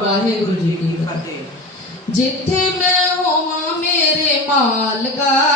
वाहे जी की फतेह। जिथे मैं हो मेरे मालका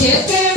Get.